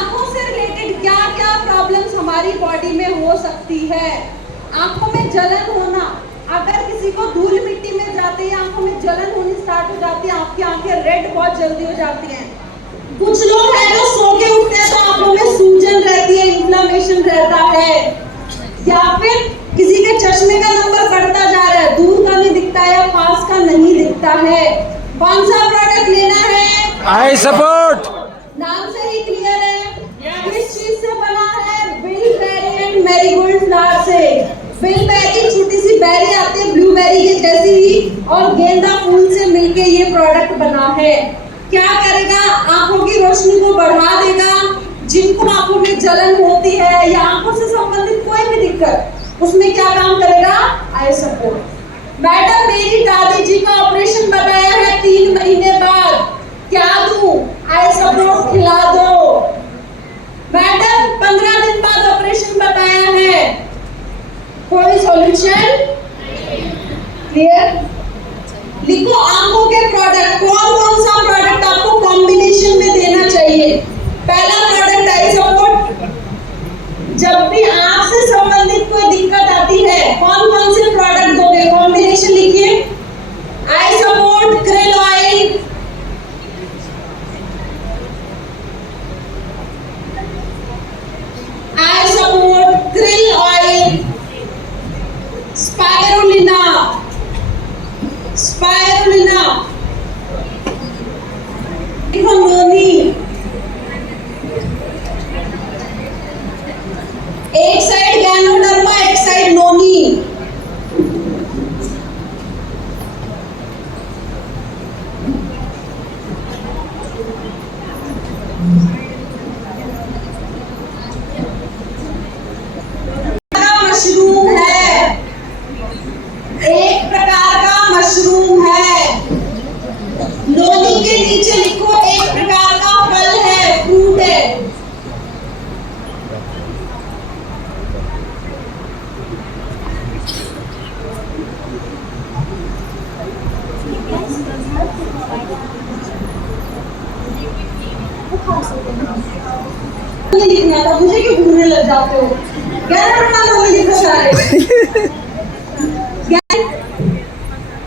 आंखों से रिलेटेड क्या क्या प्रॉब्लम्स हमारी बॉडी में हो सकती है। आंखों में जलन होना, अगर किसी को धूल मिट्टी में जाते ही आंखों में जलन होनी स्टार्ट हो जाती है, आपकी आंखें रेड बहुत जल्दी हो जाती हैं। कुछ लोग हैं जो सो के उठते हैं तो आंखों में सूजन रहती है, इन्फ्लेमेशन रहता है। या फिर किसी के चश्मे का नंबर बढ़ता जा रहा है, दूर का नहीं दिखता है या पास का नहीं दिखता है। कौन सा प्रोडक्ट लेना है? I support. नाम से ही क्लियर है। किस चीज से बना है? बिलबेरी एंड मैरीगोल्ड फ्लावर से। बिलबेरी छोटी सी बेरी आती है ब्लूबेरी के जैसी ही, और गेंदा फूल से मिलके ये प्रोडक्ट बना है। क्या करेगा? आंखों की रोशनी को बढ़ा देगा। जिनको आंखों में जलन होती है या आंखों से संबंधित कोई भी दिक्कत, उसमें क्या काम करेगा? I support. मैडम मेरी दादी जी का ऑपरेशन बताया है 3 महीने बाद, क्या दूं? आई सपोर्ट खिला दो। मैडम 15 दिन बाद ऑपरेशन बताया है, कोई सॉल्यूशन? क्लियर? लिखो आंखों के प्रोडक्ट, कौन कौन सा प्रोडक्ट आपको कॉम्बिनेशन में देना चाहिए। पहला प्रोडक्ट आई सपोर्ट। जब भी आंख से संबंधित कोई दिक्कत आती है, कौन कौन से प्रोडक्ट दोगे? कॉम्बिनेशन लिखिए। Eye support, krill oil, eye support, krill oil, spirulina, spirulina, noni. एक साइड गैनोडर्मा, एक साइड नोनी। मशरूम है, एक प्रकार का मशरूम है। नोनी के नीचे लिखो एक प्रकार का फल है, फ्रूट है। लिखना था, मुझे क्यों घूमने लग जाते हो?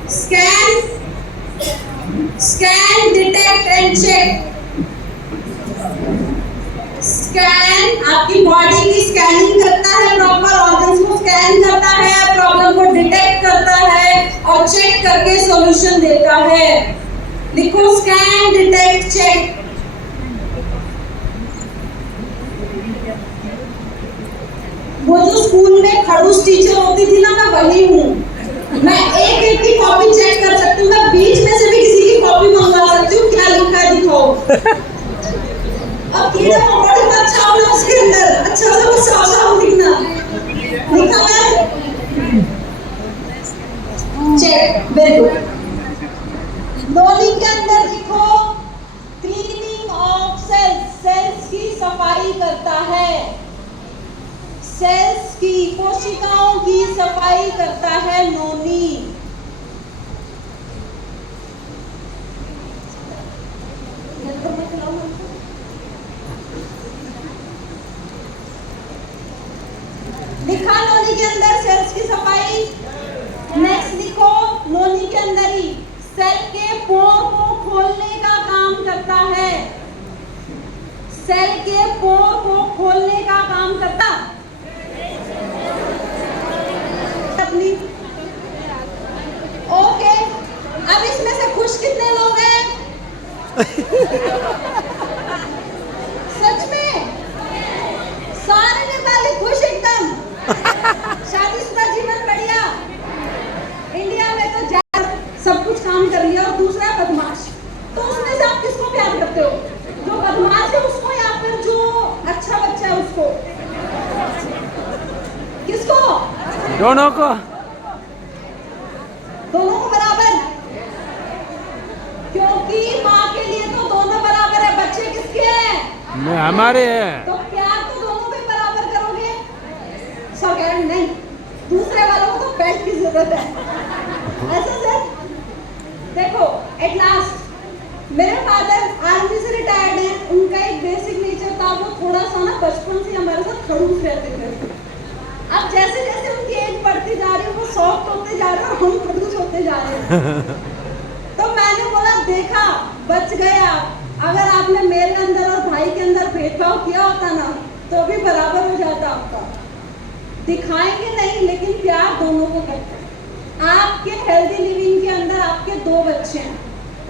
Scan, scan, detect and check. Scan आपकी बॉडी की स्कैनिंग करता है, प्रॉपर ऑर्गन्स को स्कैन करता है, प्रॉब्लम को डिटेक्ट करता है और चेक करके सॉल्यूशन देता है। लिखो स्कैन, डिटेक्ट, चेक। वो जो स्कूल में खड़ूस टीचर होती थी ना, मैं वही हूँ। मैं एक एक की कॉपी चेक कर सकती हूँ, मैं बीच में से भी किसी की कॉपी मंगवा सकती हूँ। क्या लिखा है दिखाओ। अब कीड़ा मकोड़ा का अच्छा होना उसके अंदर, अच्छा सा कुछ साफ साफ दिखना। लिखा है चेक, वेरी गुड। नोनी के अंदर लिखो क्लीनिंग ऑफ सेल्स, सेल्स की सफाई करता है। सेल्स की, कोशिकाओं की सफाई करता है नोनी। लिखा नोनी के अंदर सेल्स की सफाई। नेक्स्ट लिखो नोनी के अंदर ही सेल के पोर को खोलने का काम करता है। सेल के पोर को खोलने का काम करता। ओके, अब इसमें से खुश कितने लोग हैं? सच में सारे नेपाली खुश एकदम। शादीशुदा जीवन बढ़िया। इंडिया में तो सब कुछ काम कर रही है और दूसरा बदमाश। तो उसमें से आप किसको प्यार करते हो? जो बदमाश है उसको या फिर जो अच्छा बच्चा है उसको? किसको? दोनों को। दोनों को बराबर, क्योंकि माँ के लिए तो दोनों बराबर है। बच्चे किसके हैं? हमारे हैं। तो प्यार तो दोनों पे बराबर करोगे। सर नहीं, दूसरे वालों को तो बेल्ट की जरूरत है। ऐसा सर देखो, एट लास्ट मेरे फादर आर्मी से रिटायर्ड हैं। उनका एक बेसिक नेचर था, वो थोड़ा ना बचपन से हमारे साथ खड़ूस रहते थे। अब जैसे जैसे उनकी एज बढ़ती जा रही है वो सॉफ्ट होते जा रहे हैं और हम खड़ूस होते जा रहे हैं। तो मैंने बोला देखा बच गया, अगर आपने मेरे अंदर और भाई के अंदर भेदभाव किया होता ना तो भी बराबर हो जाता आपका। दिखाएंगे नहीं लेकिन प्यार दोनों को करते हैं। आपके हेल्दी लिविंग के अंदर आपके 2 बच्चे हैं,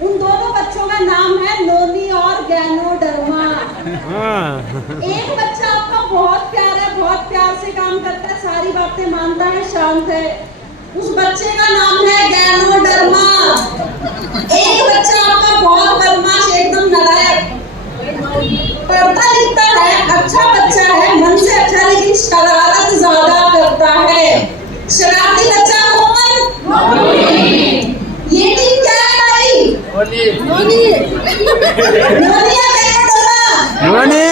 उन दोनों बच्चों का नाम है नोनी और गैनोडर्मा। एक बच्चा आपका बहुत प्यार है, बहुत प्यार से काम करता है, सारी बातें मानता है, शांत है, उस बच्चे का नाम है गैनोडर्मा। एक बच्चा आपका बहुत बदमाश, एकदम नालायक, पढ़ता लिखता है, अच्छा बच्चा है, मन से अच्छा, लेकिन शरारत ज्यादा करता है। शरारती बच्चा कौन? ये टीम क्या है भाई? नोनी या गैनोडर्मा? नोनी।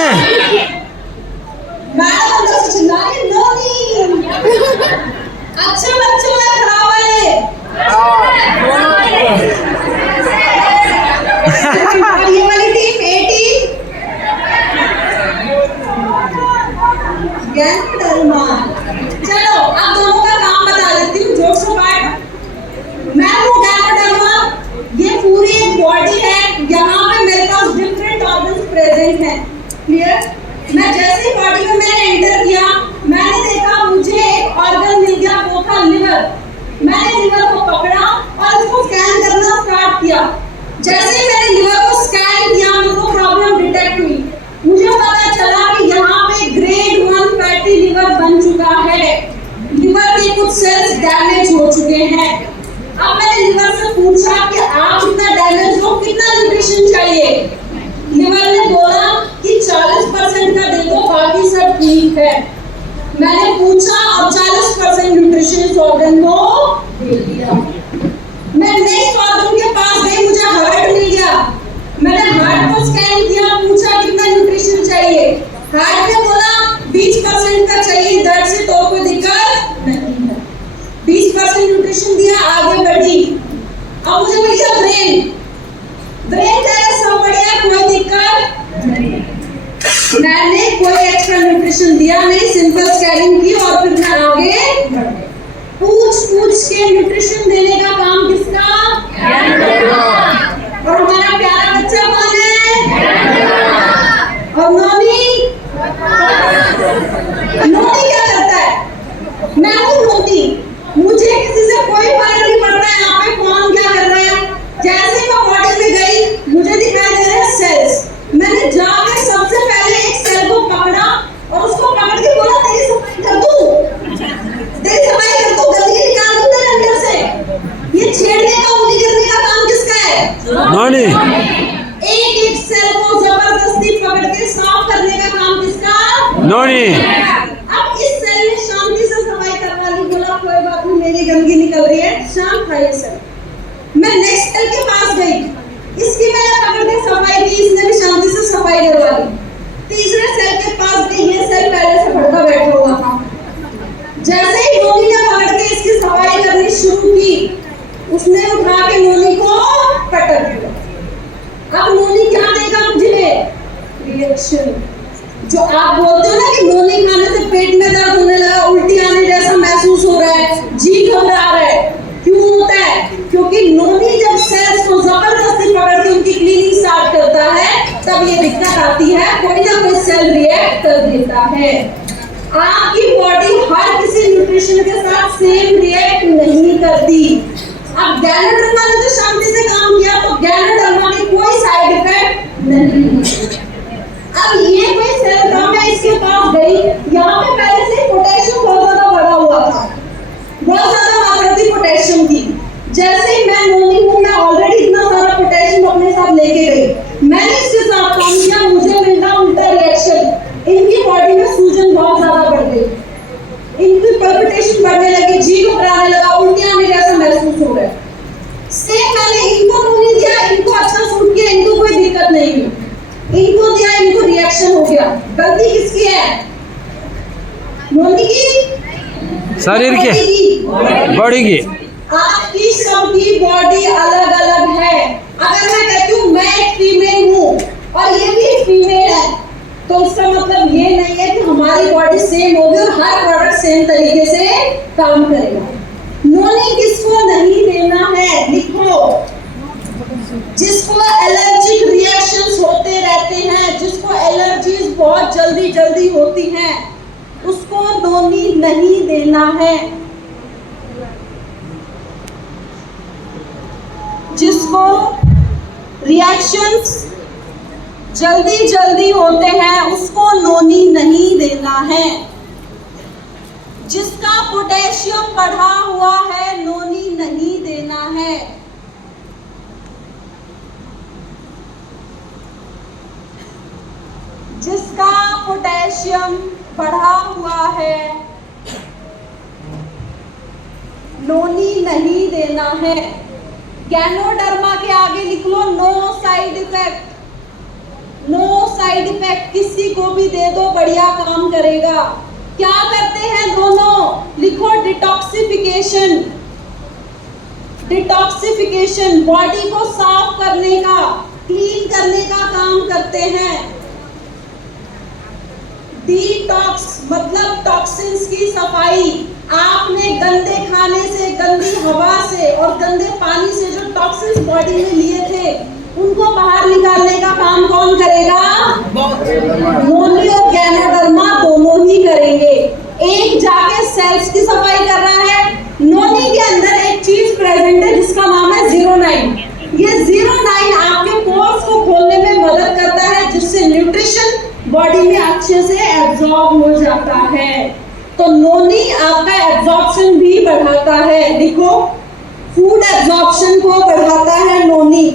मैडम अंदर से चिल्ला रही नोनी। अच्छा बच्चों है खराब वाले? ये वाली टीम ए टीम गैनोडर्मा। चलो अब दोनों का काम बता देती हूँ जोक्स पार्ट। मैं हूँ गैनोडर्मा, ये पूरी एक बॉडी है, यहाँ पे मेरे पास डिफरेंट ऑर्गन्स प्रेजेंट हैं। क्लियर? मैं जैसे ही बॉडी में मैंने एंटर किया, मैंने देखा मुझे एक ऑर्गन मिल गया, वो था लिवर। मैंने लिवर को पकड़ा और उसको स्कैन करना स्टार्ट किया। जैसे ही मैंने लिवर को स्कैन किया, मुझको प्रॉब्लम डिटेक्ट हुई। मुझे पता चला कि यहाँ पे ग्रेड 1 फैटी लिवर बन चुका है, लिवर के कुछ सेल्स डैमेज हो चुके हैं। अब मैंने लिवर से पूछा कि आप इतना डैमेज हो, कितना न्यूट्रिशन चाहिए? लिवर ने बोला कि 40% का दे दो, बाकी सब ठीक है। मैंने पूछा और 40% न्यूट्रिशन ऑर्गन को दे दिया। मैं नेक्स्ट ऑर्गन के पास गई, मुझे हार्ट मिल गया। मैंने हार्ट को स्कैन किया, पूछा कितना न्यूट्रिशन चाहिए? हार्ट ने बोला 20% का चाहिए, दर्द से तो कोई दिक्कत नहीं है। 20% न्यूट्रिशन दिया, आगे बढ़ी। अब मुझे मिल गया ब्रेन। ब्रेन कह रहा सब बढ़िया, कोई दिक्कत नहीं। मैंने कोई एक्स्ट्रा न्यूट्रिशन दिया नहीं, सिंपल स्कैनिंग की और फिर मैं आगे पूछ के न्यूट्रिशन देने का काम किसका? और हमारा प्यारा बच्चा कौन है? और नोनी क्या करता है? मैं हूँ नोनी, मुझे किसी से कोई फर्क नहीं पड़ता है यहाँ पे कौन क्या कर रहा है। जैसे मैं बॉडी में गई, मुझे दिखाई दे रहे हैं सेल्स। मैंने जाकर सबसे पहले एक सेल को पकड़ा और उसको पकड़ के बोला तेरी सफाई कर दूं, तेरी सफाई कर दूं, गंदगी निकाल दूं तेरे अंदर से। ये छेड़ने का, उंगली करने का काम किसका है? नोनी। एक एक सेल को जबरदस्ती पकड़ के साफ करने का काम किसका? नोनी। अब इस सेल ने शांति से सफाई करवा ली, बोला कोई बात नहीं, मेरी गंदगी निकल रही है, शांत था ये सेल। मैं नेक्स्ट सेल के पास गई, इसकी मैंने पकड़ के सफाई की, इसने भी शांति से सफाई करवा ली। तीसरे सेल के पास गई, ये सेल पहले से भड़का बैठा हुआ था। जैसे ही नोनी ने पकड़ के इसकी सफाई करनी शुरू की, उसने उठा के नोनी को पटक दिया। अब नोनी क्या देगा मुझे? रिएक्शन। जो आप बोलते हो ना कि नोनी खाने से पेट में दर्द होने लगा, उल्टी आने जैसा महसूस हो रहा है, जी घबरा रहा है, क्यों होता है? क्योंकि नोनी जब सेल्स को जबरदस्ती पकड़ के उनकी क्लीनिंग स्टार्ट करता है, तब ये दिक्कत आती है, कोई ना कोई सेल रिएक्ट कर देता है। आपकी बॉडी हर किसी न्यूट्रिशन के साथ सेम रिएक्ट नहीं करती। अब गैनोडर्मा ने जो शांति से काम किया, तो गैनोडर्मा के कोई साइड इफेक्ट नहीं। अब ये कोई सेल था, मैं इसके पास गई, यहाँ पे पहले से पोटेशियम बहुत ज्यादा बढ़ा हुआ था, बहुत ज्यादा मात्रा थी पोटेशियम की। जैसे ही मैं नोनी हूँ, मैं ऑलरेडी इतना सारा पोटेशियम अपने साथ लेके गई, मैंने इसके साथ काम किया, मुझे मिला उल्टा रिएक्शन। इनकी बॉडी में सूजन बहुत ज्यादा बढ़ गई, इनकी पल्पिटेशन बढ़ने लगी, जी घबराने लगा, उल्टी आने जैसा महसूस हो रहा है। सेम मैंने इनको नोनी दिया, इनको अच्छा सूट किया, इनको कोई दिक्कत नहीं हुई। इनको दिया, इनको रिएक्शन हो गया। गलती किसकी है? नोनी की? शरीर की, बॉडी की। आपकी सबकी बॉडी अलग अलग है। अगर मैं कहती हूँ मैं एक फीमेल हूँ और ये भी एक फीमेल है, तो उसका मतलब ये नहीं है कि हमारी बॉडी सेम होगी और हर प्रोडक्ट सेम तरीके से काम करेगा। नोनी किसको नहीं देना है, लिखो। जिसको एलर्जिक रिएक्शंस होते रहते हैं, जिसको एलर्जीज बहुत जल्दी जल्दी होती हैं, उसको नोनी नहीं देना है। जिसको रिएक्शंस जल्दी जल्दी होते हैं, उसको नोनी नहीं देना है। जिसका पोटेशियम बढ़ा हुआ है, नोनी नहीं देना है। जिसका पोटेशियम बढ़ा हुआ है, नोनी नहीं देना है। गैनोडर्मा के आगे लिख लो no side effect. No side effect, किसी को भी दे दो बढ़िया काम करेगा। क्या करते हैं दोनों, लिखो डिटॉक्सिफिकेशन। डिटॉक्सिफिकेशन बॉडी को साफ करने का, क्लीन करने का काम करते हैं। डिटॉक्स मतलब टॉक्सिन्स की सफाई। आपने गंदे खाने से, गंदी हवा से और गंदे पानी से जो टॉक्सिन्स बॉडी में लिए थे, उनको बाहर निकालने का काम कौन करेगा? नोनी और गैनोडर्मा दोनों ही करेंगे। एक जाके सेल्स की सफाई कर रहा है। नोनी के अंदर एक चीज प्रेजेंट है जिसका नाम है 09। ये 09 आपके पोर्स को खोलने में मदद करता है, जिससे न्यूट्रिशन बॉडी में अच्छे से एब्जॉर्ब हो जाता है। तो नोनी आपका एब्जॉर्प्शन भी बढ़ाता है। देखो, फूड एब्जॉर्प्शन को बढ़ाता है नोनी।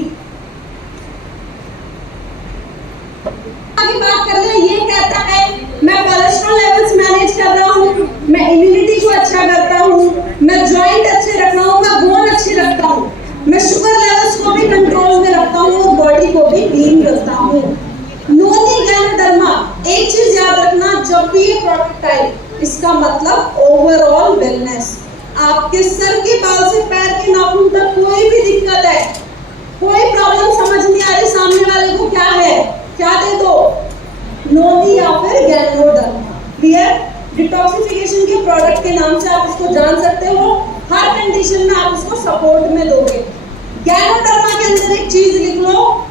आगे बात कर ले, ये कहता है मैं कोलेस्ट्रॉल लेवल्स मैनेज कर रहा हूँ, मैं इम्यूनिटी को अच्छा करता हूँ, मैं जॉइंट अच्छे रख रहा हूँ, मैं बोन अच्छी रखता हूँ, मैं शुगर लेवल्स को भी कंट्रोल में रखता हूँ और बॉडी को भी क्लीन करता हूँ। नोनी गैनोडर्मा, एक चीज याद रखना, जब भी ये प्रोडक्ट आए, इसका मतलब ओवरऑल वेलनेस। आपके सर के बाल से पैर के नाखून तक कोई भी दिक्कत है, कोई प्रॉब्लम समझ नहीं आ रही सामने वाले को, क्या है, क्या दे दो, नोनी या फिर गैनोडर्मा। क्लियर? डिटॉक्सिफिकेशन के प्रोडक्ट के नाम से आप इसको जान सकते हो। हर कंडीशन में आप इसको सपोर्ट में दोगे। गैनोडर्मा के अंदर एक चीज लिख लो,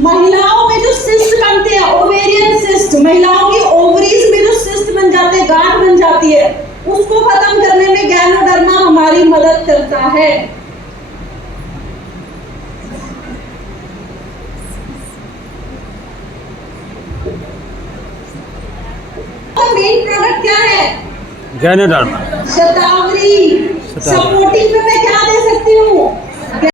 महिलाओं में जो सिस्ट बनते हैं, ओवेरियन सिस्ट, महिलाओं की ओवरीज में जो सिस्ट बन जाते हैं, गांठ बन जाती है, उसको खत्म करने में गैनोडर्मा हमारी मदद करता है। मेन प्रोडक्ट क्या है? गैनोडर्मा। शतावरी। सपोर्टिंग में मैं क्या दे सकती हूँ?